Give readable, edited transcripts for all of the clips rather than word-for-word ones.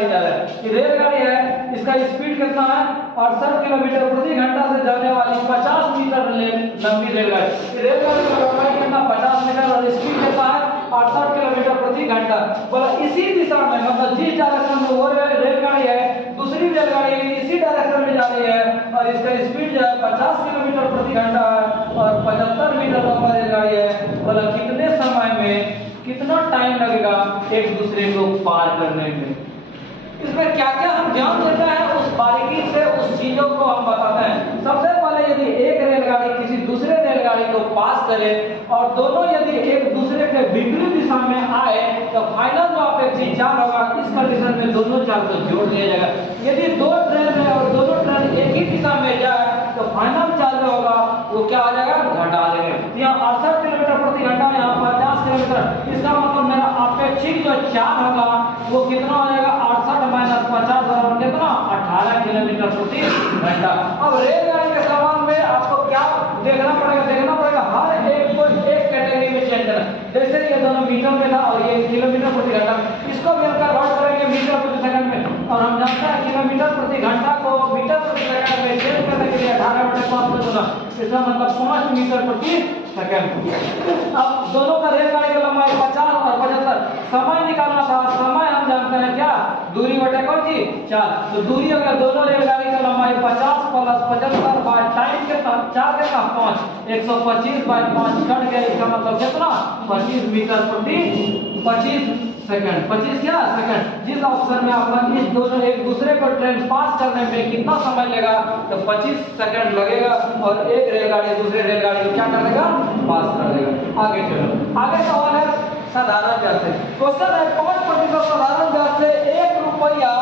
रेलगाड़ी जा रहा है। ये रेलगाड़ी है, इसका स्पीड कितना है 68 किलोमीटर प्रति घंटा से जाने वाली 50 मीटर लंबी रेलगाड़ी। ये रेलगाड़ी का लंबाई कितना 50 मीटर और स्पीड कितना है 68 किलोमीटर प्रति घंटा। बोला इसी दिशा में मतलब जिस डायरेक्शन में वो रेलगाड़ी है दूसरी रेलगाड़ी इसी डायरेक्शन में जा रही है और इसका स्पीड जो है 50 किलोमीटर प्रति घंटा है और 75 मीटर लंबा रेलगाड़ी है। बोला कितने समय में कितना टाइम लगेगा एक दूसरे को पार करने में। इसमें क्या क्या हम ध्यान देते हैं उस बारीकी से उस चीजों को हम बताते हैं। सबसे पहले यदि एक रेलगाड़ी किसी दूसरे रेलगाड़ी को पास करे और दोनों यदि एक दूसरे के विपरीत दिशा में आए तो फाइनल जो अपेक्षित चाल होगा इस कंडीशन में दोनों चाल को जोड़ दिया जाएगा। यदि दो ट्रेन है और दोनों ट्रेन एक ही दिशा में जाए तो फाइनल चाल जो होगा वो क्या आ जाएगा घटा देंगे। यहाँ 68 किलोमीटर प्रति घंटा यहाँ 50 किलोमीटर, इसका मतलब मेरा अपेक्षित जो चाल होगा वो कितना हो जाएगा 68 माइनस 50 बराबर कितना 18 किलोमीटर प्रति घंटा। अब रेलगाड़ी के सवाल में आपको क्या देखना पड़ेगा हर एक को एक कैटेगरी में चेंज करना। जैसे ये दोनों मीटर में था और ये किलोमीटर प्रति घंटा, इसको मिलकर नोट करेंगे मीटर प्रति सेकंड में और हम जानते हैं किलोमीटर प्रति घंटा को मीटर प्रति सेकंड में चेंज करने के लिए 18/5 से गुना, इसका मतलब 5 मीटर प्रति सेकंड। अब दोनों का रेलगाड़ी का लंबाई 50 और 75, समय निकालना था। समय हम जानते हैं क्या दूरी बटे कौन सी चाल, तो दूरी अगर दोनों रेलगाड़ी का लंबाई 50 प्लस 75 बाय टाइम के साथ चार के साथ 5 125 बाय 5 कट गया, इसका मतलब कितना 25 मीटर प्रति 25 सेकंड 25 क्या सेकंड। जिस ऑप्शन में आपका इस दोनों एक दूसरे को ट्रेन पास करने में कितना समय लगेगा तो 25 सेकंड लगेगा और एक रेलगाड़ी दूसरे रेलगाड़ी को क्या कर देगा पास कर देगा। आगे चलो, आगे सवाल है साधारण ब्याज से। क्वेश्चन है 5% साधारण ब्याज से 1 रुपया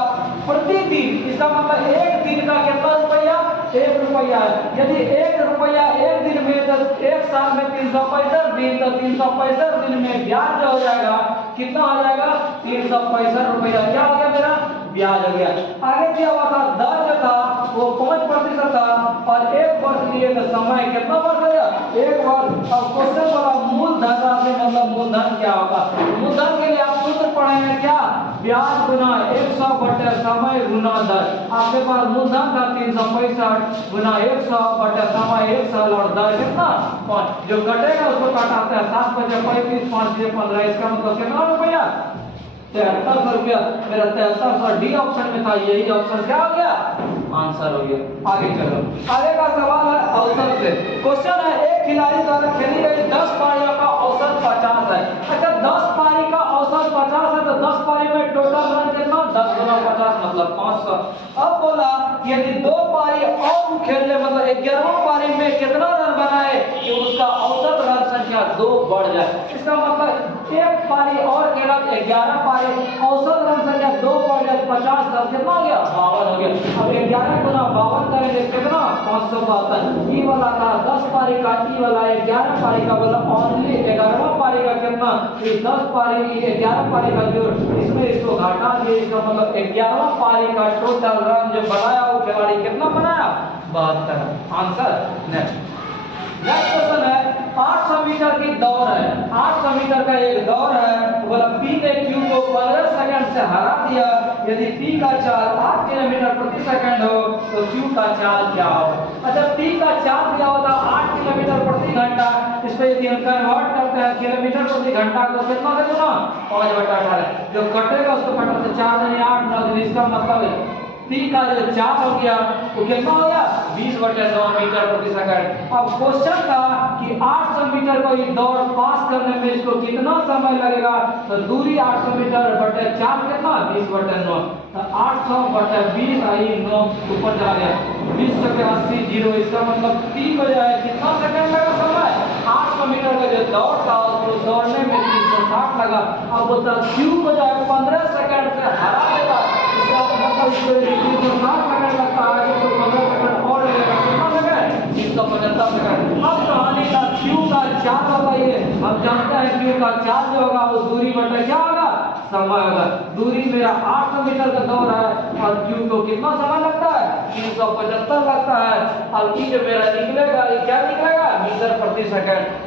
प्रतिदिन, इसका मतलब एक दिन का कितना रुपया 1 रुपया। यदि 1 रुपया एक दिन में तो एक साल में 365 दिन, तो 365 दिन में ब्याज हो जाएगा कितना आ जाएगा 365 रुपया। क्या हो गया मेरा ब्याज हो गया। आगे क्या हुआ था दर जो था वो 5% था और 1 वर्ष लिए तो समय कितना वर्ष हो गया 1 वर्ष। अब क्वेश्चन बोला मूलधन राशि मतलब मूलधन क्या होगा। मूलधन के लिए आप सूत्र पढ़ेंगे क्या ब्याज गुना 100 बटे समय गुना दर। आपके पास मूलधन था 365 गुना 100 बटे समय 100 और दर कितना 5, जो कटेगा उसको काटाते हैं 7 बजे 35 5 से 15, इसका मतलब कितना रुपया 7300 रुपया। मेरा 7300 डी ऑप्शन में था, यही ऑप्शन क्या हो गया आंसर हो गया। आगे चलो, आगे का सवाल है औसत से। क्वेश्चन है एक खिलाड़ी द्वारा खेली गई 10 पारियों का औसत 50 है। अच्छा 10 पारी का औसत 50 है तो 10 पारी में टोटल रन कितना 10 गुना 50 मतलब 500। अब बोला यदि 2 पारी और खेल ले मतलब 11वां पारी में कितना रन बनाए कि उसका औसत रन संख्या 2 बढ़ जाए। इसका मतलब एक पारी और खेला 11 पारी औसत रन संख्या 2 बढ़ जाए 50 10 कितना हो गया 52 हो गया। अब 11 गुना 52 करेंगे कितना 572। ई वाला था 10 पारी का, ई वाला 11 पारी का, बोला ओनली 11वां पारी का कितना 10 पारी 11 पारी का जोड़, इसमें इसको घटा दिए, इसका मतलब 11वां पारी का टोटल रन जो बनाया वो खिलाड़ी कितना बनाया 72। आंसर नेक्स्ट क्वेश्चन है 800 मीटर की दौड़ है। 800 मीटर का एक दौड़ है, बोला P ने Q को 15 सेकंड से हरा दिया। यदि P का चाल 8 किलोमीटर प्रति सेकंड हो तो Q का चाल क्या हो। अच्छा P का चाल क्या होता 8 किलोमीटर प्रति घंटा, इस पे यदि हम कन्वर्ट करते हैं किलोमीटर प्रति घंटा को कितना देना 5/18, जो कटेगा उसको कटने से 4 दूनी 8 9 दूनी, इसका मतलब P का जो चाल हो गया वो कितना हो गया 20/9 मीटर प्रति सेकंड। अब क्वेश्चन था कि 800 मीटर को ये दौड़ पास करने में इसको कितना समय लगेगा, तो दूरी 800 मीटर बटे 4 कितना 20/9, तो 800 बटे 20 आई 9 ऊपर जा गया 20 बटे 80 0, इसका मतलब P को जो है कितना सेकंड लगा समय 800 मीटर का जो दौड़ था उसको दौड़ने में 360 लगा। अब बोलता Q को जो है 15 सेकंड से हरा देगा, इसका मतलब इसको 360 सेकंड लगता है तो 15 सेकंड और लगेगा कितना लगा 375 सेकंड। अब कहानी का Q का चाल बताइए, हम जानते हैं Q का चाल जो होगा वो दूरी बटे क्या होगा समय होगा। दूरी मेरा 800 मीटर का दौड़ है और Q को कितना समय लगता है 375 लगता है। अब E जो मेरा निकलेगा ये क्या निकलेगा मीटर प्रति सेकंड।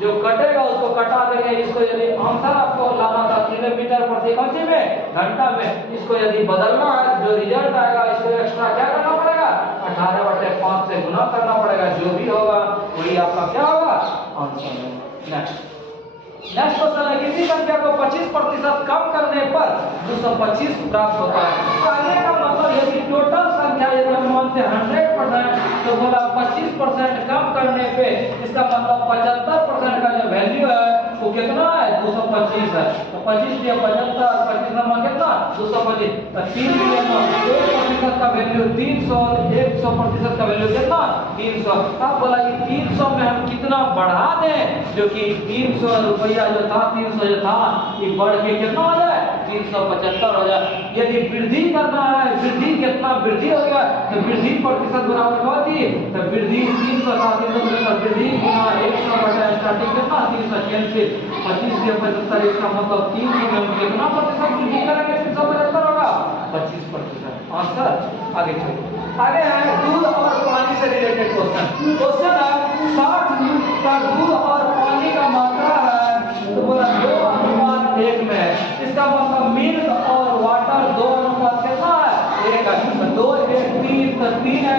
जो कटेगा उसको कटा देंगे। इसको यदि आंसर आपको लाना था किलोमीटर प्रति घंटा में, इसको यदि बदलना है जो रिजल्ट आएगा इसको एक्स्ट्रा क्या करना पड़ेगा, 18/5 से गुना करना पड़ेगा। जो भी होगा वही आपका क्या होगा, आंसर होगा। नेक्स्ट क्वेश्चन है, किसी संख्या को 25% कम करने पर 225 प्राप्त होता है। कहने का मतलब यदि टोटल संख्या यदि हम मानते हैं 100% तो बोला 25% कम करने पे इसका मतलब 75% का जो वैल्यू है वो कितना है, 225 है। तो 25 दिया 75, 25 नंबर कितना 225, तो 3 दिया 1% का वैल्यू 300, 100% का वैल्यू कितना 300। अब बोला कि 300 में हम कितना बढ़ा दें, जो कि 300 रुपया जो था 300 जो था ये बढ़ के कितना हो जाए 375 हो जाए। यदि वृद्धि करना है, वृद्धि कितना वृद्धि हो गया, तो वृद्धि प्रतिशत बराबर होती है, तो वृद्धि 300 था 300 वृद्धि गुना 100 बटा स्टार्टिंग कितना 300 25 से 75, इसका मतलब 300 में हम कितना प्रतिशत वृद्धि करेंगे, 375 होगा 25%। आंसर आगे चलो। आगे है दूध और पानी से रिलेटेड क्वेश्चन। क्वेश्चन है 60 लीटर दूध और पानी का मात्रा है तो बोला 2:1 में है। इसका मतलब मिल्क और वाटर 2:1 कितना है 1 है। 2 1 3 तो 3 है,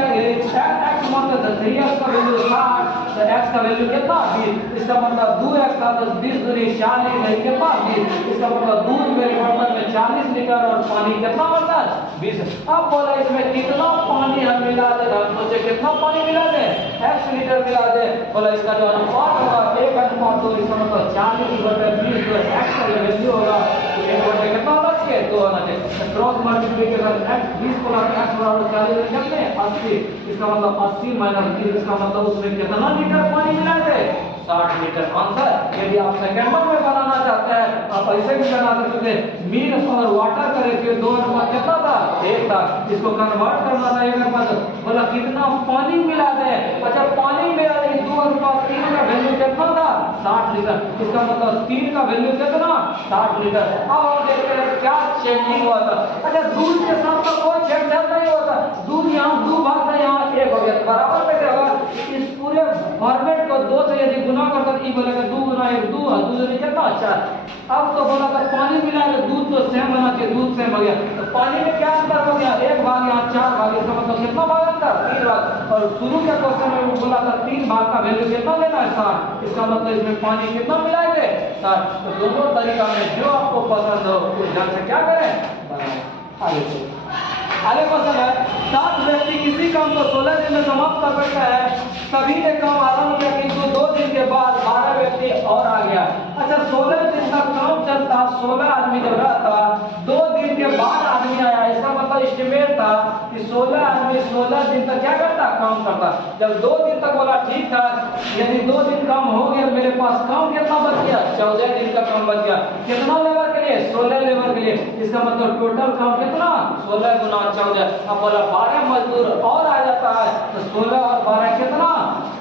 x मतलब 3x का वैल्यू 60 तो x का वैल्यू कितना 20। इसका मतलब 2x का तो 20 दूनी 40 है कितना 20। इसका मतलब दूध मेरे बर्तन में 40 लीटर और पानी कितना बनता है 20। अब बोला इसमें कितना पानी हम मिला दे, हम सोचे कितना पानी मिला दे, x लीटर मिला दे। बोला इसका जो अनुपात होगा 1:2, इसका मतलब 40/20 जो x का वैल्यू होगा तो 1/2 कितना होना चाहिए 2 होना चाहिए। क्रॉस मल्टीप्लिकेशन x 20 को x बराबर 40 कितने 80, इसका मतलब 80 माइनस 20, इसका मतलब उसमें कितना लीटर पानी मिला दे 60 लीटर। आंसर यदि आप सेकंडों में बनाना चाहते हैं आप ऐसे भी बना सकते थे, मिल्क और वाटर का रेशियो 2:1 कितना था 1 था, इसको कन्वर्ट करना था 1:5। बोला कितना पानी मिला दे, अच्छा पानी में 2:3 का वैल्यू कितना था 60 लीटर, इसका मतलब 3 का वैल्यू कितना 60 लीटर। अब हम देखते हैं क्या चेंजिंग हुआ था। अच्छा दूध के साथ तो कोई छेड़छाड़ नहीं होता, दूध यहाँ 2 भाग था यहाँ 1 हो गया, बराबर में क्या होगा, इस पूरे फॉर्मेट को 2 से यदि गुना करता तो बोलेगा 2 गुना 1 2 है, 2 दूनी कितना 4। अब तो बोला था पानी मिलाएगा दूध तो सेम होना चाहिए, दूध सेम हो गया, तो पानी में क्या अंतर हो गया 1 भाग यहाँ 4 भाग, इसका मतलब कितना भाग अंतर 3 भाग। और शुरू के क्वेश्चन में बोला था 3 भाग का वैल्यू कितना लेना है 60, इसका मतलब इसमें पानी कितना मिलाएंगे 60। तो दोनों तरीका में जो आपको पसंद हो उस ढंग से क्या करें आगे चलो। आगे क्वेश्चन है 7 व्यक्ति किसी काम को 16 दिन में समाप्त कर सकते हैं, सभी ने काम आरंभ किया किंतु 2 दिन के बाद 12 व्यक्ति और आ गया। अच्छा 16 दिन तक काम चलता, 16 आदमी जब रहता, 2 दिन के बाद आदमी आया, इसका मतलब एस्टिमेट था कि 16 आदमी 16 दिन तक क्या करता काम करता। जब 2 दिन तक बोला ठीक था, यदि 2 दिन काम हो गया मेरे पास काम कितना बच गया 14 दिन का काम बच गया, कितना लेबर के लिए 16 लेबर के लिए, इसका मतलब टोटल काम कितना 16 गुना 14। अब बोला 12 मजदूर और आ जाता है तो 16 और 12 कितना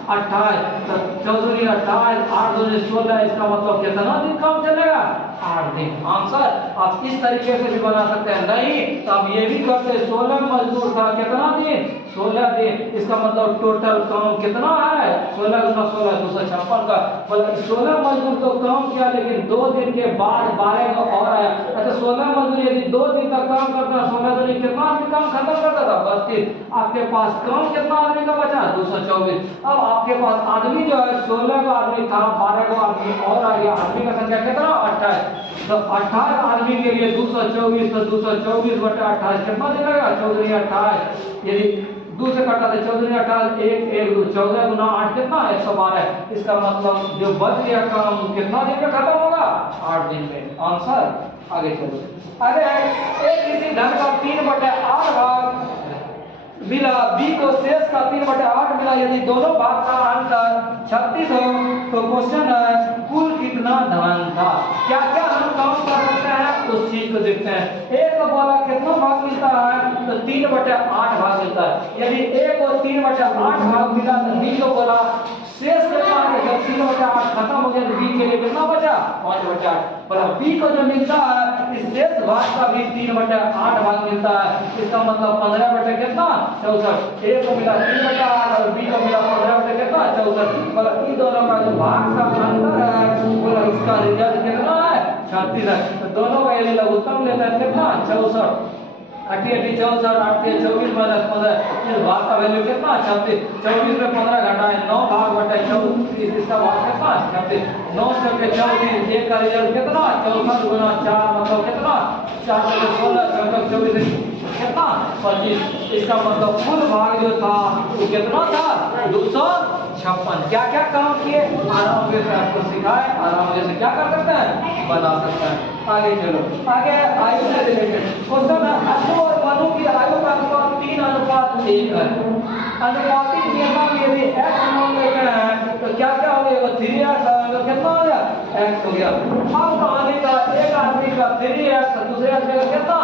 28, तो 14 28 8 2 16, इसका मतलब कितना दिन काम चलेगा 8 दिन। आंसर आप इस तरीके से भी बना सकते हैं, नहीं तो आप ये भी करते 16 मजदूर था कितना दिन 16 दिन, इसका मतलब टोटल काम कितना है 16 गुना 16 256 का। बोला 16 मजदूर तो काम किया लेकिन 2 दिन के बाद 12 का और आया। अच्छा 16 मजदूर यदि 2 दिन तक काम करता 16 दिन कितना आदमी काम खत्म करता था 32, आपके पास काम कितना आदमी का बचा 224। अब आपके पास आदमी जो है 16 का आदमी था 12 का आदमी और आ गया, आदमी का संख्या कितना 28, तो 28 आदमी के लिए 224, तो 224 बटा 28 कितना देगा 14 28, यदि 2 से कटा तो 14 28 1 1 2 14 गुना 8 कितना 112, इसका मतलब जो बच गया काम कितना दिन में खत्म होगा 8 दिन में। आंसर आगे चलो। अरे एक किसी धन का 3/8 भाग मिला, बी को शेष का 3/8 मिला, यदि दोनों भाग का अंतर 36 हो तो क्वेश्चन है कुल कितना धन था। क्या क्या हम काम कर सकते हैं उस चीज को देखते हैं। ए को बोला कितना भाग मिलता है तो 3/8 भाग मिलता है, यदि ए को 3/8 भाग मिला तो बी को बोला शेष कितना है, जब 3/8 खत्म हो गया तो बी के लिए कितना बचा 5/8। बोला बी को जो मिलता है इस शेष भाग का भी 3/8 भाग मिलता है, इसका मतलब 15 बटे कितना 64। ए को मिला 3/8 और बी को मिला 15 बटे कितना 64। मतलब दोनों का जो भाग का अंतर है बोला इसका रिजल्ट कितना है 36 है। तो दोनों का यदि लघुत्तम लेते हैं कितना 64, 88 64 8 24 माइनस 15 इस भाग का वैल्यू कितना 36, 24 में 15 घटाएं 9 भाग बटे 34 इसका भाग कितना 36, 9 से 34 एक का रिजल्ट कितना 64 गुना 4 मतलब कितना 4 से 16 64 24 कितना 25। इसका मतलब कुल भाग जो था वो कितना था 256। क्या क्या काम किए आराम से आपको सिखाए, आराम से क्या कर सकते हैं बना सकते हैं। आगे चलो, आगे आयु से रिलेटेड क्वेश्चन है अनु और मनु की आयु का अनुपात 3:1 है। अनुपाती नियम में यदि x मान लेते हैं तो क्या क्या हो गया 3x तो कितना हो गया x हो गया। अब कहानी का एक आदमी का 3x दूसरे आदमी का कितना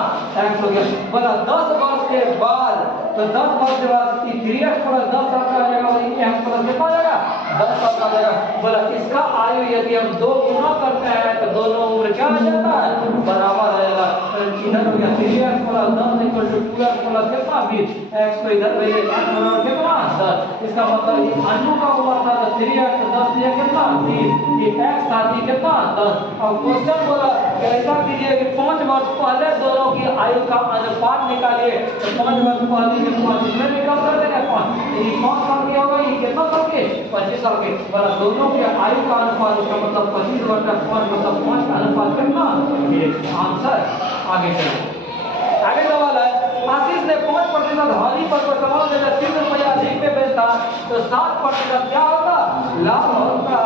x हो गया। बोला 10 वर्ष के बाद तो 10 वर्ष के बाद 3x प्लस 10 साल का आ जाएगा और x प्लस कितना आ जाएगा 10 साल का आ जाएगा। बोला इसका आयु यदि हम 2 गुना करते हैं तो दोनों उम्र क्या आ जाता है बराबर आ जाएगा। इधर हो गया 3x plus 10 equal to 2x plus कितना 20, x को इधर भेजे x बराबर कितना 10। इसका मतलब अनु का हुआ था तो 3x 10 ये कितना 30, ये x था ये कितना 10। अब क्वेश्चन बोला ऐसा कीजिए कि 5 वर्ष पहले दोनों की आयु का अनुपात निकालिए तो 5 वर्ष पहले के 5 इसमें निकाल कर देंगे 5 ये 5 साल के होगा ये कितना साल के 25 साल के। बोला दोनों के आयु का अनुपात उसका मतलब 25 वर्ष का 5 मतलब 5 का अनुपात कितना ये आंसर। आगे चलो, आगे सवाल है आशीष ने 5% हानि पर कोई सामान लेकर 30 रुपया अधिक में बेचता तो 7% क्या होता लाभ होता।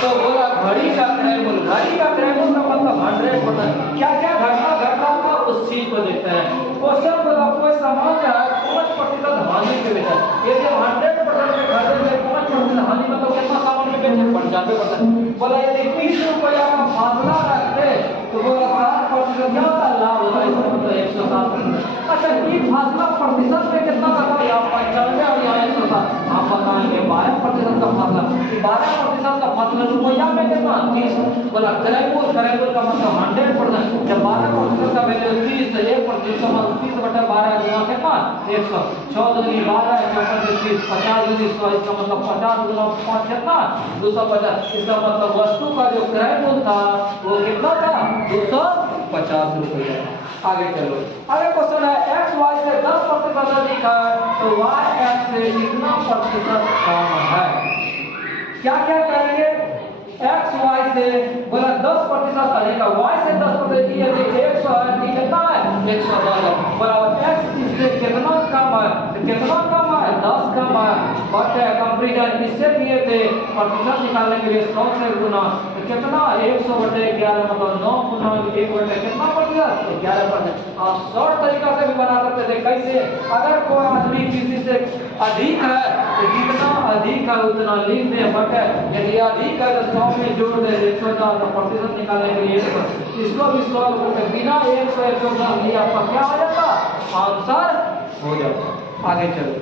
तो बोला घड़ी का क्रयमूल्य, घड़ी का क्रयमूल्य का मतलब 100%। क्या क्या घटना घट रहा था उस चीज को देखते हैं। क्वेश्चन बोला कोई सामान है 5% हानि के बेचा, ये जब 100% में खरीदे में 5% हानि मतलब कितना सामान में बेचे 95%। बोला यदि 30 रुपया का फासला रखते तो बोला 7% क्या होता लाभ होता है इसका मतलब 107%। अच्छा ये फासला प्रतिशत में कितना रखा यहाँ 95 और यहाँ 107 आप बताएंगे 12% का फासला, 12% का फासला रुपया में कितना 30। बोला क्रयमूल्य का मतलब 100%। जब 12% का वैल्यू 30 तो 1% का मतलब 30/12 गुना कितना 100, 6 दूनी 12 54 30 50 दूनी 100 इसका मतलब 50 गुना 5 कितना 250। इसका मतलब वस्तु का जो क्रयमूल्य था वो कितना था 250 रुपये। आगे चलो, अगला क्वेश्चन है x y से 10% अधिक है तो y x से कितना प्रतिशत कम है। क्या क्या करेंगे x y से बोला 10% अधिक है y से 10% यदि 100 है तो कितना है 110 है। बोला x इससे कितना कम है तो कितना कम है 10 कम है। बट कंपैरिजन इससे किए थे प्रतिशत निकालने के लिए 100 से गुना तो कितना 100/11 मतलब 9 गुना 1 कितना प्रतिशत 11%। आप शॉर्ट तरीका से भी बना सकते थे कैसे अगर कोई आदमी किसी से अधिक है तो जितना अधिक है उतना लिख दे बट यदि अधिक है तो 100 में जोड़ दे 110 तो प्रतिशत निकालने के लिए इसको भी सॉल्व करके बिना 110 लिए आपका क्या हो जाता आंसर हो जाता। आगे चलो,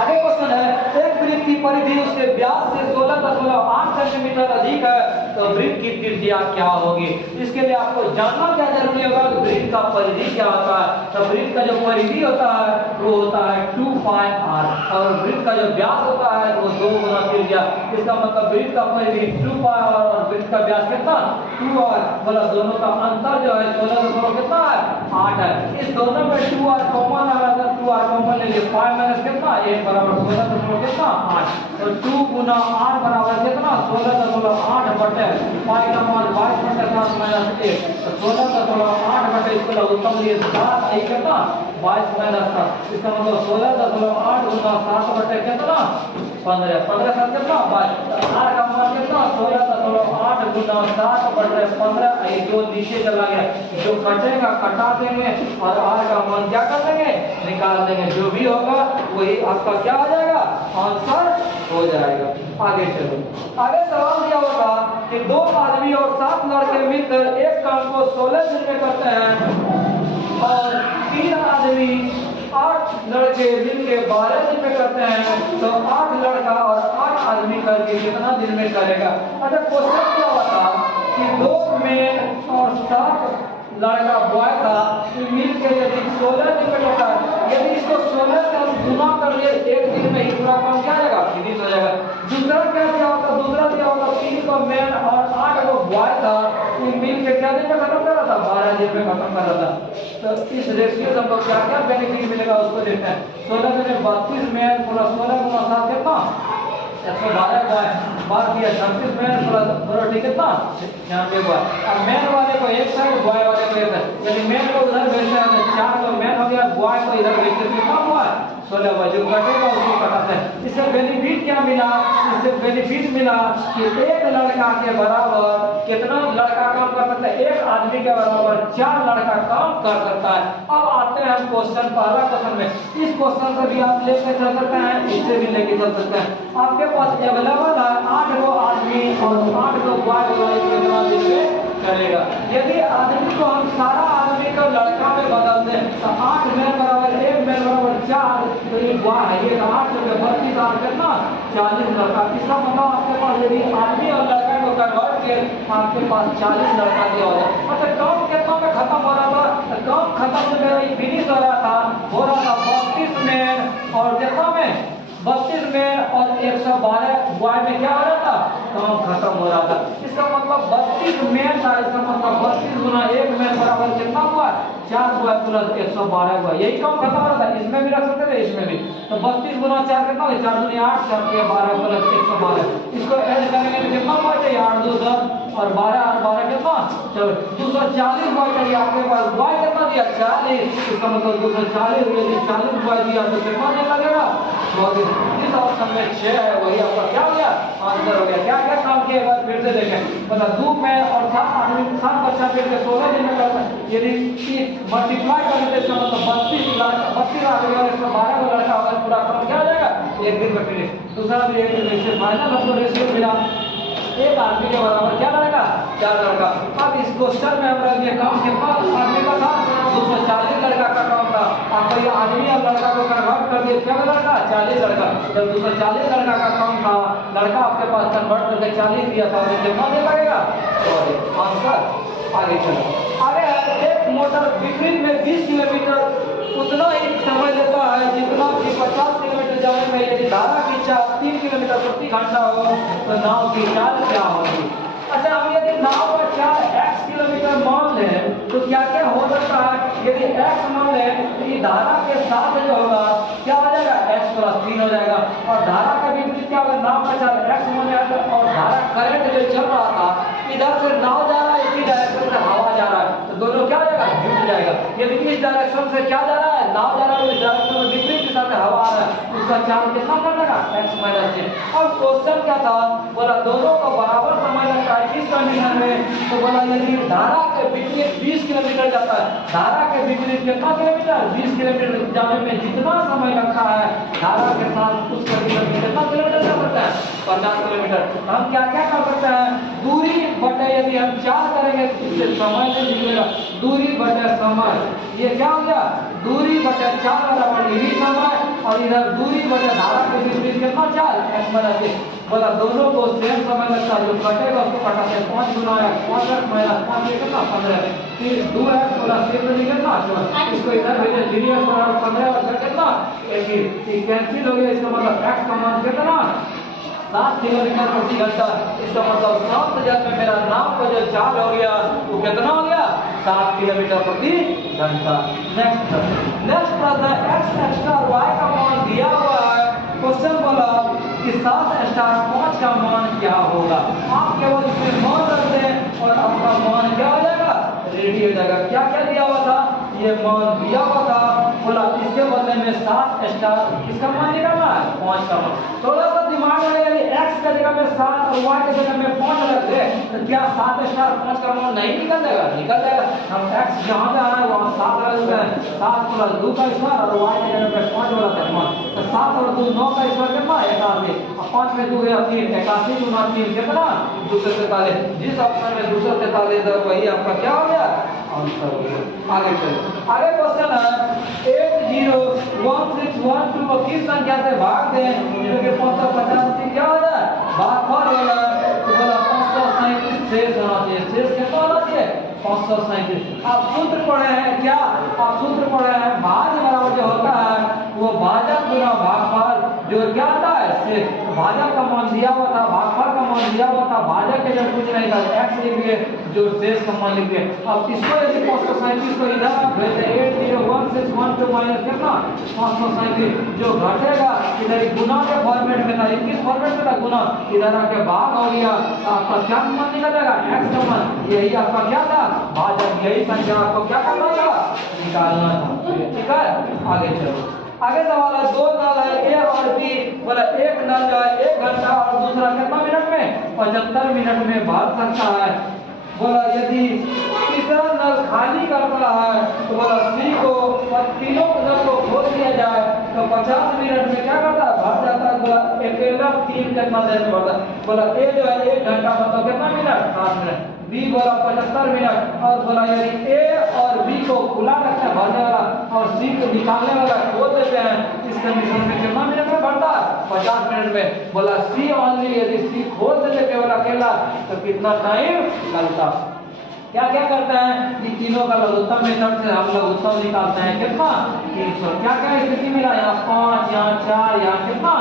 आगे क्वेश्चन है एक वृत्त की परिधि उसके व्यास से 16.8 सेंटीमीटर अधिक है तो वृत्त की त्रिज्या क्या होगी। इसके लिए आपको जानना क्या जरूरी होगा वृत्त का परिधि क्या होता है। तो वृत्त का जो परिधि होता है वो होता है 2πr और वृत्त का जो व्यास होता है वो 2 गुना त्रिज्या। इसका मतलब वृत्त का परिधि 2πr और वृत्त का व्यास कितना 2r। बोला दोनों का अंतर जो है 16 कितना है 8 है। इस दोनों में 2r कॉमन है अगर 2r कॉमन ले लिए 5 माइनस कितना 1 बराबर 16 कितना 8 तो 2 गुना r बराबर कितना 16.8 बटे 5 का मान 22/7 माइनस 1 तो 16.8 बटे इसको लघुत्तम लिए 7 1 कितना 22 माइनस 7 इसका मतलब 16.8 गुना 7 बटे कितना 15 15 7 कितना 22 r का मान कितना 16.8 गुना 7 बटे 15 ये जो नीचे चला गया जो कटेगा कटा देंगे और r का मान क्या कर देंगे निकाल देंगे जो भी होगा वही आपका क्या हो जाएगा आंसर हो जाएगा। आगे चलो, आगे सवाल दिया होगा कि 2 आदमी और 7 लड़के मिलकर एक काम को 16 दिन में करते हैं और 3 आदमी 8 लड़के मिलकर 12 दिन में करते हैं तो 8 लड़का और 8 आदमी करके कितना दिन में करेगा। अच्छा क्वेश्चन क्या होता कि 2 में और 7 लड़का बॉय था मिलकर यदि 16 दिन में होता है यदि इसको 16 से हम गुना कर लिए एक दिन में ही पूरा काम क्या जाएगा फिनिश हो जाएगा। दूसरा क्या गो मैन और 8 गो बॉय था, ये मिल के क्या दिन में खत्म कर रहा था, 12 दिन में खत्म कर रहा था। तो इस रेशियो से हमको क्या क्या बेनिफिट मिलेगा उसको देखते हैं। 16 में 32 मैन प्लस 16 गुना 7 कितना 112 बॉय, बाकी 36 मैन प्लस कितना 96 बॉय। अब मैन वाले को एक साइड, बॉय वाले को एक साइड, यानी मैन को उधर भेजते हैं तो 4 को मैन हो गया, बॉय को इधर भेजते हैं कितना हुआ 16 बॉय, जो कटेगा उसको कटाते हैं। इससे बेनिफिट क्या मिला, इससे बेनिफिट मिला कि एक लड़का के बराबर कितना लड़का काम कर सकता है, एक आदमी के बराबर 4 लड़का काम कर सकता है। अब आते हैं हम क्वेश्चन, पहला क्वेश्चन में, इस क्वेश्चन से भी आप लेके चल सकते हैं, इससे भी लेके चल सकते हैं। आपके पास अवेलेबल है 8 गो आदमी और 8 गो बॉय, कितना दिन में चलेगा। यदि आदमी को हम सारा आदमी को लड़का में बदल दें तो 8 मैन बराबर 1 मैन बराबर 4, तो ये बॉय है, ये 8 में 32 8 कितना 40 लड़का। इसका मतलब आपके पास यदि आदमी और लड़का को कन्वर्ट किए आपके पास 40 लड़का दिया होगा। अच्छा काम कितना में खत्म हो रहा था, काम खत्म फिनिश हो रहा था 32 मैन और कितना में 32 मैन और 112 बॉय में क्या हो रहा था, काम खत्म हो रहा था। इसका मतलब 32 मैन था, इसका मतलब 32 गुना 1 मैन बराबर कितना हुआ 4 बॉय प्लस 112 बॉय, यही काम खत्म हो रहा था। इसमें भी रख सकते थे, इसमें भी। तो 32 गुना 4 कितना है 4 दूनी 8, 4 के 12 प्लस 112, इसको ऐड करेंगे तो कितना बॉय चाहिए 8 2 10 और 12 और 12 कितना 240 बॉय चाहिए। आपके पास बॉय कितना दिया 40, इसका मतलब 240, यदि 40 बॉय दिया तो कितना दिन लगेगा 100 दिन। जिस ऑप्शन में 6 है वही आपका क्या हो गया आंसर हो गया। क्या क्या काम किया एक बार फिर से देखें, मतलब 2 मैन और 7 आदमी 7 बच्चा फिर से 16 दिन में करता है। यदि मल्टीप्लाई करें तो इसका मतलब 32 आदमी और 112 को लड़का होगा, पूरा काम क्या हो जाएगा एक दिन में फिनिश। दूसरा भी एक दिन से फाइनल हमको रेशियो मिला, एक आदमी के बराबर क्या लड़का 4 लड़का। अब इस क्वेश्चन में हमरा ये काम कितना आदमी का था 240 लड़का का काम था। आप ये आदमी और लड़का को कन्वर्ट कर दिए क्या लड़का 40 लड़का। जब 240 लड़का का काम था, लड़का आपके पास कन्वर्ट करके 40 दिया था, और कितना दिन लगेगा आंसर। आगे चलो, आगे एक मोटर विपरीत में 20 किलोमीटर उतना ही समय लेता है जितना कि 50 किलोमीटर जाने में यदि धारा की चाल 3 किलोमीटर प्रति घंटा हो तो नाव की चाल क्या होगी। अच्छा, हम यदि नाव का चाल x किलोमीटर मान लें तो क्या क्या हो सकता है। यदि x मान लें तो ये धारा के साथ जो होगा क्या हो जाएगा x प्लस 3 हो जाएगा, और धारा का विपरीत क्या होगा, नाव का चाल x मान जाएगा और धारा करंट जो चल रहा था इधर से नाव जा रहा है, इसी डायरेक्शन से हवा जा रहा है, तो दोनों क्या हो जाएगा जुट जाएगा। यदि इस डायरेक्शन से क्या जा रहा है नाव जा रहा है, इस डायरेक्शन में विपरीत दिशा से हवा आ रहा है, उसका चाल कितना कर देगा x माइनस 3। अब क्वेश्चन क्या था, बोला दोनों को बराबर समय लगता है किस कंडीशन में, तो बोला यदि धारा के विपरीत 20 किलोमीटर जाता है, धारा के विपरीत कितना किलोमीटर 20 किलोमीटर जाने में जितना समय लगता है धारा के साथ उस कंडीशन में कितना किलोमीटर जा सकता है 50 किलोमीटर। हम क्या क्या कर सकते हैं, दूरी बटे यदि हम 4 करेंगे तो इससे समय नहीं निकलेगा, दूरी बटे समय, ये क्या हो गया दूरी बटे 4 बराबर यही समय, और इधर दूरी बटे धारा के विपरीत कितना 4 x माइनस 3। बोला दोनों को सेम समय लगता है, जो कटेगा उसको कटाते हैं 5 गुना 5 x माइनस 5 कितना 15, फिर 2x प्लस 3 कितना 14, इसको इधर भेजे 3x बराबर 15 और कितना 21, कैंसिल हो गया। इसका मतलब x का मान कितना 7 किलोमीटर प्रति घंटा। इसका मतलब 7 जगह में मेरा नाव का जो चाल हो गया वो कितना हो गया 7 किलोमीटर प्रति घंटा। नेक्स्ट प्रश्न, x एक्स्ट्रा y का मान दिया हुआ है, क्वेश्चन बोला कि 7 स्टार 5 का मान क्या होगा। आप केवल इसमें मान रख दें और आपका मान क्या हो जाएगा रेडी हो जाएगा। क्या क्या दिया हुआ था, ये मान दिया हुआ था, बोला इसके बदले में 7 स्टार किसका मान निकालना है 5 का मान। थोड़ा सा दिमाग में x के जगह में 7 और y के जगह में 5 रख दे तो क्या 7 स्टार 5 का मान नहीं निकल जाएगा, निकल जाएगा। हम x जहां पे आया वहां 7 रख देते हैं, 7 प्लस 2 का स्क्वायर और y के जगह में 5 वाला था मान, तो 7 और 2 9 का स्क्वायर कितना 81, और 5 में 2 गया 3, 81 गुना 3 कितना 243। जिस ऑप्शन में 243 है वही आपका क्या हो गया आंसर हो गया। आगे चलो, आगे क्वेश्चन है 801612 को किस संख्या से भाग दें क्योंकि 550 से क्या हो जाए भागफल होला, तो बोला 537 शेष होना चाहिए। शेष कितना होना चाहिए 537। आप सूत्र पढ़े हैं क्या, आप सूत्र पढ़े हैं भाग बराबर जो होता है वो भाजक गुना भागफल जो क्या आता है से भाजक का मान दिया हुआ था, भागफल का मान दिया हुआ था, भाजक के जब कुछ नहीं था x लिख दिए, जो शेष का मान लिख दिए। अब इसको यदि 537 को इधर भेज दे 80161 माइनस कितना 537, जो घटेगा इधर गुना के फॉर्मेट में था, किस फॉर्मेट में था गुना, इधर आके भाग हो गया, आपका क्या मान निकलेगा x का मान, यही आपका क्या था भाजक, यही संख्या आपको क्या करना था निकालना था। ठीक है, आगे चलो। आगे सवाल है, दो नल है ए और बी, बोला एक नल जो है 1 घंटा और दूसरा कितना मिनट में 75 मिनट में भर सकता है। बोला यदि तीसरा नल खाली करता है तो बोला सी को तीनों नल को खोल दिया जाए तो 50 मिनट में क्या करता है भर जाता है। बोला अकेला 3 कितना देर में भरता है। बोला ए जो है 1 घंटा मतलब कितना मिनट 7 मिनट, बी बोला 75 मिनट, और बोला यदि ए और बी को खुला रखते हैं भरने वाला और सी को निकालने वाला खोल देते हैं, इस कंडीशन में कितना मिनट में भरता है 50 मिनट में। बोला सी ओनली, यदि सी खोल देते केवल अकेला तो कितना टाइम लगता। क्या क्या करते हैं कि तीनों का लघुत्तम मेथड से हम लघुत्तम निकालते हैं कितना 300। क्या क्या स्थिति मिला, यहाँ 5, यहाँ 4, यहाँ कितना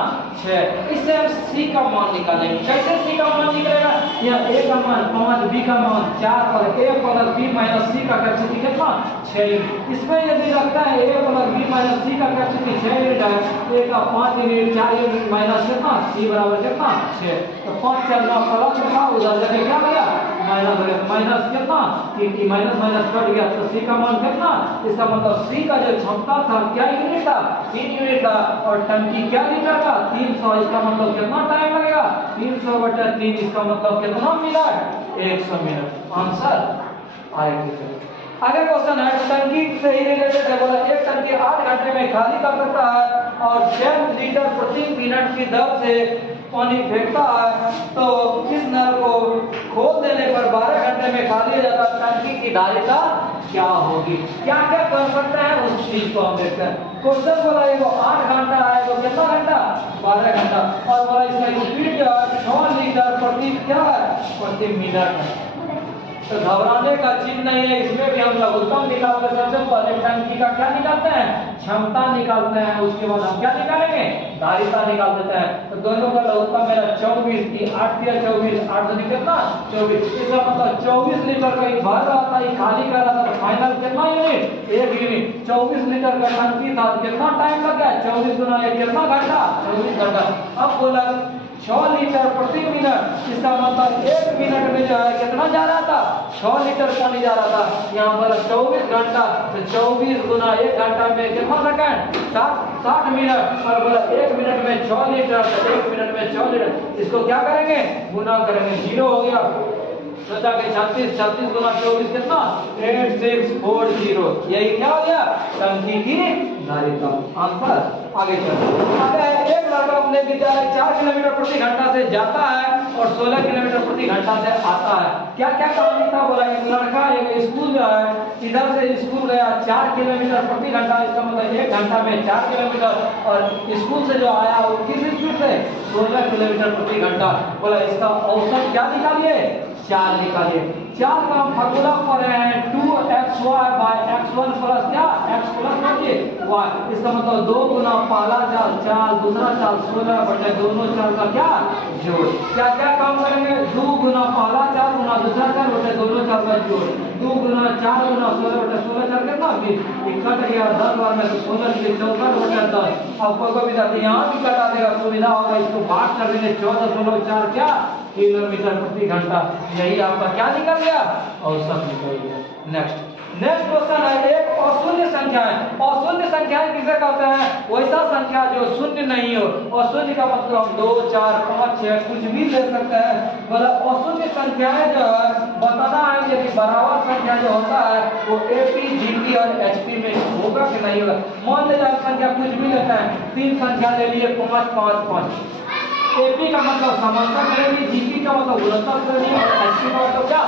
6। इससे हम सी का मान निकालेंगे। कैसे सी का मान निकलेगा, यहाँ ए का मान 5, बी का मान 4 और ए प्लस बी माइनस सी का कैपेसिटी कितना 6। इसमें यदि लगता है ए प्लस बी माइनस सी का कैपेसिटी 6 यूनिट है, ए का 5 यूनिट 4 यूनिट माइनस कितना सी बराबर कितना 6, तो 5 4 9 प्लस था, उधर जाके क्या गया माइनस हो गया, माइनस कितना माइनस माइनस कट गया तो सी का मान कितना, इसका मतलब सी का जो क्षमता था क्या यूनिट था 3 यूनिट था, और टंकी क्या लीटर था 300, इसका मतलब कितना टाइम लगेगा 300/3, इसका मतलब कितना मिनट 100 मिनट। आंसर आएगा। आगे क्वेश्चन है टंकी से ही रिलेटेड है। बोला एक टंकी 8 घंटे में खाली कर सकता है और 6 लीटर प्रति मिनट की दर से पानी फेंकता है, तो इस नल को खोल देने पर 12 घंटे में खाली हो जाता है, टंकी की धारिता क्या होगी। क्या क्या कर सकते हैं उस चीज को हम देखते हैं। क्वेश्चन बोला एगो 8 घंटा है तो कितना घंटा 12 घंटा, और बोला इसका स्पीड जो है 6 लीटर प्रति क्या है प्रति मिनट है। तो घबराने का चीज नहीं है, इसमें भी हम लघुत्तम निकालते हैं। सबसे पहले टंकी का क्या निकालते हैं क्षमता निकालते हैं, उसके बाद हम क्या निकालेंगे धारिता निकाल देते हैं। तो दोनों का लघुत्तम मेरा 24 की 8 दिया 24, 8 से कितना 24, इसका मतलब 24 लीटर का भर रहा था, ये खाली कर रहा था, तो फाइनल कितना यूनिट 1 यूनिट। 24 लीटर का टंकी था, कितना टाइम लग गया 24 गुना 1 कितना घंटा 24 घंटा। अब बोला 6 लीटर प्रति मिनट, इसका मतलब 1 मिनट में जो है कितना जा रहा था 6 लीटर पानी जा रहा था। यहाँ पर 24 घंटा तो 24 गुना 1 घंटा में कितना सेकंड 60 मिनट, और बोला 1 मिनट में 6 लीटर तो 1 मिनट में 6 लीटर, इसको क्या करेंगे गुना करेंगे, 0 हो गया। सोचा कि 36 गुना 24 कितना 8640, यही क्या हो गया टंकी की धारिता। आंसर आगे चलो। आगे एक लड़का अपने विद्यालय 4 किलोमीटर प्रति घंटा से जाता है और 16 किलोमीटर प्रति घंटा से आता है। क्या क्या कहानी था, बोला एक लड़का एक स्कूल जो है इधर से स्कूल गया 4 किलोमीटर प्रति घंटा, इसका मतलब 1 घंटा में 4 किलोमीटर, और स्कूल से जो आया वो किस स्पीड से 16 किलोमीटर प्रति घंटा। बोला इसका औसत क्या निकालिए 4 निकालिए। 4 का हम फार्मूला पढ़ रहे हैं 2xy बाय x1 प्लस क्या x प्लस y, इसका मतलब 2 गुना पहला चाल 4 दूसरा चाल 16 बटे दोनों चाल का क्या जोड़। क्या क्या काम करेंगे 2 गुना पहला चाल गुना दूसरा चाल बटे दोनों चाल का जोड़, 2 गुना 4 गुना 16 बटे 16 चाल कितना 20, कट गया 10 बार में तो 16 के 64 बटे 10। अब कोई विद्यार्थी यहाँ भी कटा देगा सुविधा होगा, इसको भाग कर देंगे 14.4 क्या किलोमीटर प्रति घंटा, यही आपका क्या निकल गया औसत निकल गया। नेक्स्ट क्वेश्चन है एक अशून्य संख्या है। अशून्य संख्याएं किसे कहते हैं, वैसा संख्या जो शून्य नहीं हो। अशून्य का मतलब हम 2 4 5 6 कुछ भी ले सकते हैं। मतलब अशून्य संख्याएं जो है बताना है यदि बराबर संख्या जो होता है वो एपी जीपी और एचपी में होगा कि नहीं होगा। मान लीजिए संख्या कुछ भी लेते हैं, 3 संख्या ले लिए 5 5 5, एपी का मतलब समांतर श्रेणी, जीपी का मतलब गुणोत्तर श्रेणी और एचपी का मतलब क्या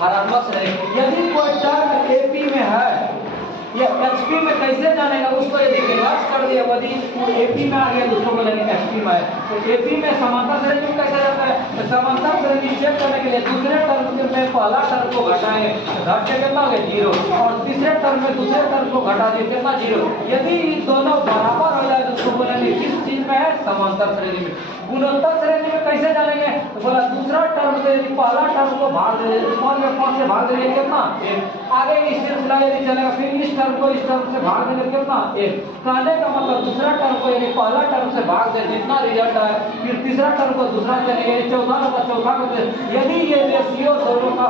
हरात्मक श्रेणी। यदि कोई टर्म एपी में है या एचपी में कैसे जानेगा, उसको यदि रिवर्स कर दिया यदि एपी में आ गया दूसरों को लेंगे एचपी में है, तो एपी में समांतर श्रेणी में कैसे जाता है, तो समांतर श्रेणी चेक करने के लिए दूसरे टर्म में पहला टर्म को घटाएंगे, घट के कितना हो गया 0, और तीसरे टर्म में दूसरे टर्म को घटा दिए कितना 0। यदि दोनों बराबर हो जाए तो उसको बोलेंगे किस चीज किसमें है, समांतर श्रेणी में। गुणोत्तर श्रेणी में कैसे जानेंगे, तो बोला दूसरा टर्म से पहला टर्म को भाग दे, स्मॉल में 5 से भाग देंगे कितना, 1। आगे इस सिलसिला यदि चलेगा, फिर इस टर्म को इस टर्म से भाग देंगे कितना, 1। कहने का मतलब दूसरा टर्म को यदि पहला टर्म से भाग दे जितना रिजल्ट आए, फिर तीसरा टर्म को दूसरा चलेंगे, चौथा का चौथा को दे। यदि ये रेशियो दोनों का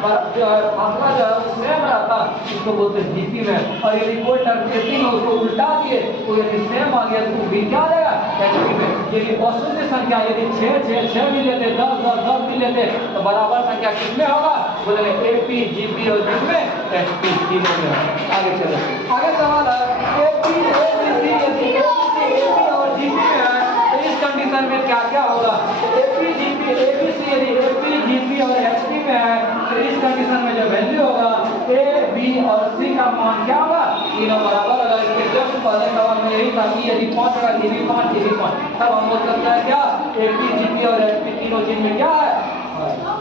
फासला जो है सेम रहता, इसको बोलते हैं जीपी में। और यदि कोई टर्म में उसको उल्टा दिए तो यदि सेम आ गया तो भी क्या देगा, एचपी में। यदि अशुद्ध संख्या यदि 6 भी लेते, 10 भी लेते, तो बराबर संख्या किसमें होगा, बोलेंगे एपी जीपी और जिसमें एचपी तीनों में। आगे चलो, आगे सवाल है एपी एबीसी यदि एपी और जीपी में है तो इस कंडीशन में क्या क्या होगा। एपी जीपी एबीसी यदि एपी जीपी और एचपी में है तो इस कंडीशन में जो वैल्यू होगा ए बी और सी का मान क्या होगा, तीनों बराबर। अगर इसके जस्ट पहले सवाल में यही था कि यदि 5 का ये भी 5 ये भी 5, तब हम बोल सकते हैं क्या, एपी जीपी और एचपी तीनों चीज में क्या है।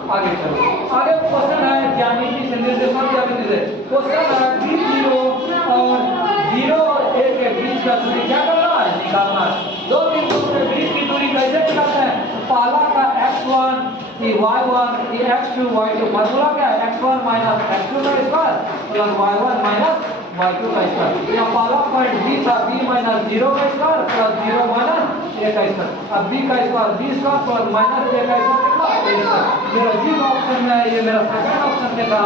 आगे चलो, आगे क्वेश्चन है ज्यामिति से निर्देशांक ज्यामिति से क्वेश्चन है b0 और 0 और 1 के बीच का दूरी क्या करना है, निकालना है। दो बिंदुओं के बीच की दूरी कैसे निकालते हैं, पहला का x1 की y1 की x2 y2, फार्मूला क्या है, x1 माइनस x2 का square plus y1 minus y2 का स्क्वायर। यहाँ पहला पॉइंट b था, b माइनस 0 का स्क्वायर प्लस 0 माइनस a का स्क्वायर। अब b का square b square plus minus a का स्क्वायर कितना, मेरा जिस ऑप्शन में है ये मेरा सेकंड ऑप्शन में था,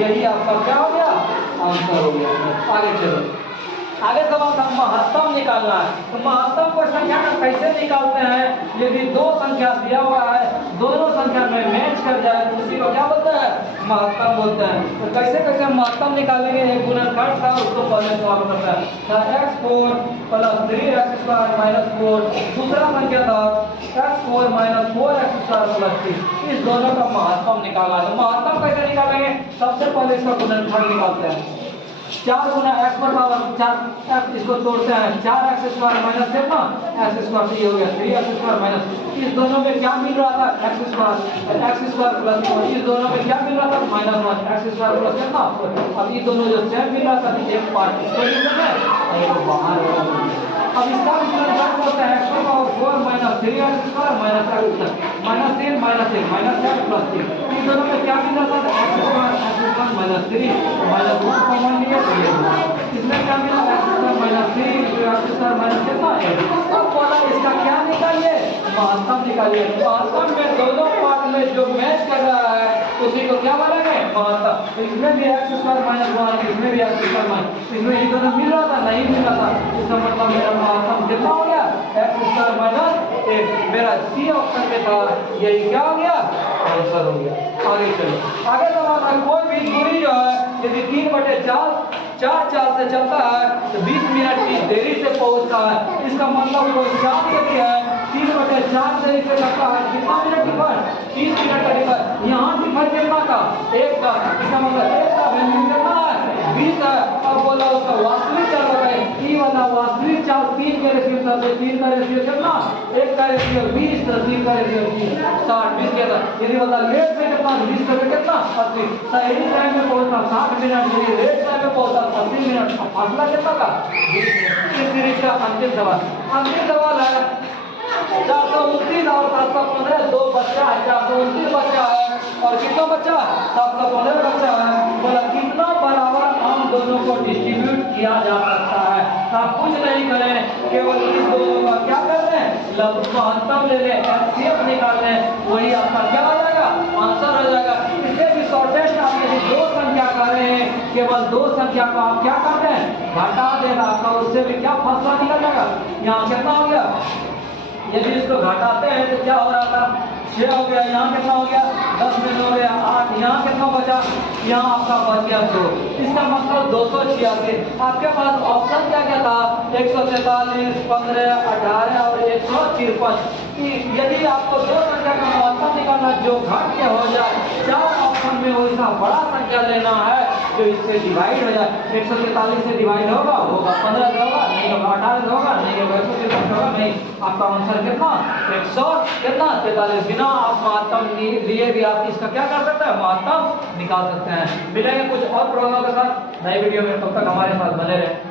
यही आपका क्या हो गया, आंसर हो गया। आगे चलो, आगे सवाल था महत्तम निकालना है। तो महत्तम को संख्या का कैसे निकालते हैं, यदि दो संख्या दिया हुआ है, दोनों संख्या में मैच कर जाए तो उसी को क्या बोलते हैं, महत्तम बोलते हैं। तो कैसे कैसे महत्तम निकालेंगे, एक गुणनखंड था उसको पहले सॉल्व करना है। x4 प्लस 3x² माइनस 4, दूसरा संख्या था x4 माइनस 4x² प्लस 3, इस दोनों का महत्तम निकालना है। महत्तम कैसे निकालेंगे, सबसे पहले इसका गुणनखंड निकालते हैं। 4 गुना x पर पावर 4 x, इसको तोड़ते हैं, 4x² माइनस कितना x² से ये हो गया 3x² माइनस, इस दोनों में क्या मिल रहा था, x² प्लस 4, इस दोनों में क्या मिल रहा था, -1 x² प्लस कितना। अब ये दोनों जो सेम मिल रहा था, एक पार्ट इसको लेना है और एक बाहर होगा। अब इसका गुणनखंड होता है x4 minus 3x² minus x minus 3 minus 1 minus 4 plus 3, इन दोनों में क्या मिल रहा था, x² माइनस 3 माइनस 1 कॉमन लिया तो ये इसमें क्या मिला, x² माइनस 3 x² माइनस कितना 1। अब बोला इसका क्या निकालिए, महत्तम निकालिए। महत्तम में दोनों पार्ट में जो मैच कर रहा है उसी को क्या बोलेंगे, महत्तम। इसमें भी x² माइनस 1, इसमें भी x² माइनस, इसमें ये दोनों मिल रहा था, नहीं मिल रहा था, इसका मतलब मेरा महत्तम कितना हो गया, x² माइनस 1। मेरा सी ऑप्शन में था, यही क्या हो गया, आंसर हो गया। आगे चलो, आगे सवाल है कोई भी दूरी जो है यदि 3/4 चाल से चलता है तो 20 मिनट की देरी से पहुंचता है। इसका मतलब कोई चाल यदि है 3/4 देरी से चलता है, कितना मिनट डिफर, 30 मिनट का डिफर। यहाँ डिफर कितना का, 1 का, इसका मतलब 1 का वैल्यू कितना है, 20 है। अब बोला उसका वास्तविक चाल बताए, ई वाला वास्तविक चाल 3 के रेशियो था, तो 3 का रेशियो कितना, 1 का रेशियो 20 तो 3 का रेशियो 60, 20 के था। यदि बोला लेट में कितना, 20 का कितना 80, सही टाइम में पहुंचता 60 मिनट, यदि लेट टाइम में पहुंचता 80 मिनट, फासला कितना का 20 मिनट। इस सीरीज का अंतिम सवाल है 429 और 715, दो बच्चा है, 429 बच्चा है और कितना बच्चा, 715 बच्चा है। बोला कितना बराबर आम दोनों को डिस्ट्रीब्यूट किया जा सकता है। आप कुछ नहीं करें, केवल इन दोनों का क्या कर रहे हैं, महत्तम ले लें, एचसीएफ निकाल लें, वही आपका क्या हो जाएगा, आंसर हो जाएगा। इससे भी शॉर्टेस्ट आप यदि दो संख्या कर रहे हैं, केवल दो संख्या को आप क्या करते हैं, घटा देना आपका, उससे भी क्या फासला निकल जाएगा। यहाँ कितना हो गया, यदि इसको घटाते हैं तो क्या हो रहा था, 6 हो गया, यहाँ कितना हो गया 10 में हो गया 8, यहाँ कितना बचा, यहाँ आपका बच गया 2, इसका मतलब 286। आपके पास ऑप्शन क्या क्या था, 143, 15, 18 और 153। यदि आपको दो संख्या का महत्तम निकालना जो घट के हो जाए, 4 ऑप्शन में वैसा बड़ा संख्या लेना है जो इससे डिवाइड हो जाए। 143 से डिवाइड होगा 15 से होगा नहीं, होगा 18 से होगा नहीं, होगा 143 होगा नहीं। आपका आंसर कितना 143। बिना आप महत्तम लिए भी आप इसका क्या कर सकते हैं, महत्तम निकाल सकते हैं। मिलेंगे कुछ और प्रॉब्लम के साथ नई वीडियो में, तब तक हमारे साथ बने रहे।